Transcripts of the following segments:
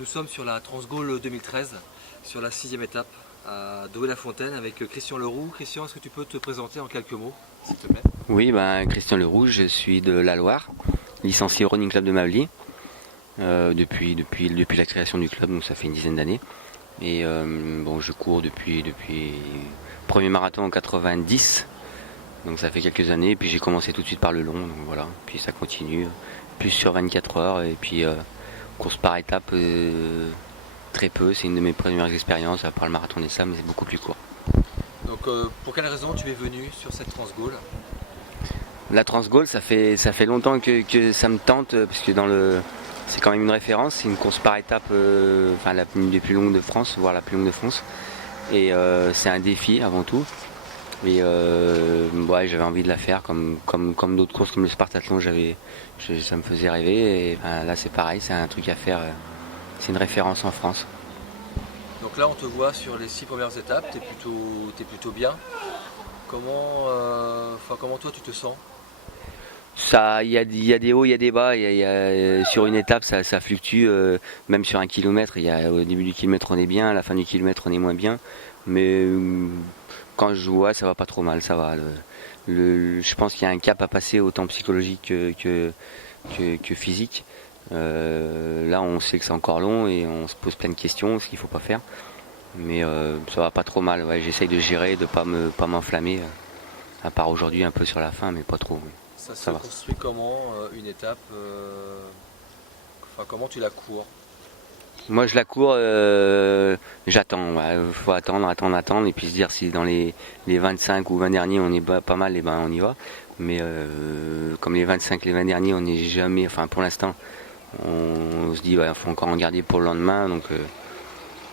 Nous sommes sur la Transgaulle 2013, sur la 6e étape à Douai-la-Fontaine avec Christian Leroux. Christian, est-ce que tu peux te présenter en quelques mots, s'il te plaît? Oui, Christian Leroux, je suis de la Loire, licencié au Running Club de Mavely depuis la création du club, donc ça fait une dizaine d'années. Et je cours depuis le premier marathon en 90, donc ça fait quelques années. Et puis j'ai commencé tout de suite par le long, donc voilà. Puis ça continue, plus sur 24 heures et puis course par étape, très peu. C'est une de mes premières expériences, à part le marathon des Sables, mais c'est beaucoup plus court. Donc pour quelle raison tu es venu sur cette Transgaulle? La Transgaulle, ça fait longtemps que ça me tente, parce que c'est quand même une référence, c'est une course par étape, l'une des plus longues de France, voire la plus longue de France. Et c'est un défi avant tout. Et j'avais envie de la faire comme d'autres courses, comme le Spartathlon, ça me faisait rêver. Et là c'est pareil, c'est un truc à faire, c'est une référence en France. Donc là on te voit sur les 6 premières étapes, t'es plutôt bien. Comment toi tu te sens? Il y a des hauts, il y a des bas. Sur une étape, ça fluctue. Même sur un kilomètre, au début du kilomètre, on est bien. À la fin du kilomètre, on est moins bien. Mais quand je vois, ça va pas trop mal. Ça va. Je pense qu'il y a un cap à passer, autant psychologique que physique. Là, on sait que c'est encore long et on se pose plein de questions, ce qu'il faut pas faire. Mais ça va pas trop mal. Ouais, j'essaye de gérer, de pas m'enflammer. À part aujourd'hui, un peu sur la fin, mais pas trop. Ça se construit comment une étape comment tu la cours? Moi je la cours, j'attends, faut attendre et puis se dire si dans les 25 ou 20 derniers on est pas mal, et on y va. Mais comme les 25, les 20 derniers on n'est jamais, pour l'instant on se dit faut encore en garder pour le lendemain. Donc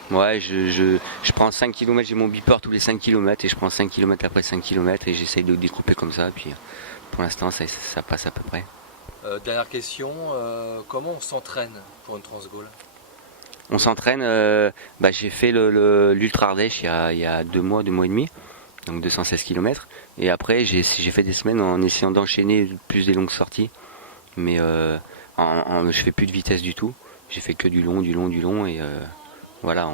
je prends 5 km, j'ai mon beeper tous les 5 km et je prends 5 km après 5 km et j'essaye de découper comme ça. Puis pour l'instant ça passe à peu près. Dernière question, comment on s'entraîne pour une Transgaulle? On s'entraîne, j'ai fait l'Ultra Ardèche il y a 2 mois et demi, donc 216 km. Et après j'ai fait des semaines en essayant d'enchaîner plus des longues sorties. Mais je fais plus de vitesse du tout. J'ai fait que du long et voilà,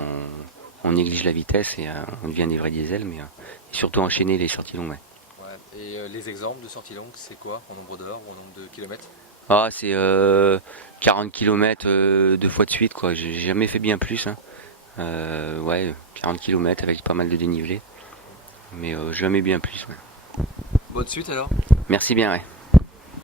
on néglige la vitesse et on devient des vrais diesels, mais surtout enchaîner les sorties longues. Ouais. Ouais. Et les exemples de sorties longues, c'est quoi en nombre d'heures ou en nombre de kilomètres? Ah, c'est 40 km 2 fois de suite, quoi. J'ai jamais fait bien plus. 40 km avec pas mal de dénivelé. Mais jamais bien plus. Ouais. Bonne suite alors. Merci bien, ouais.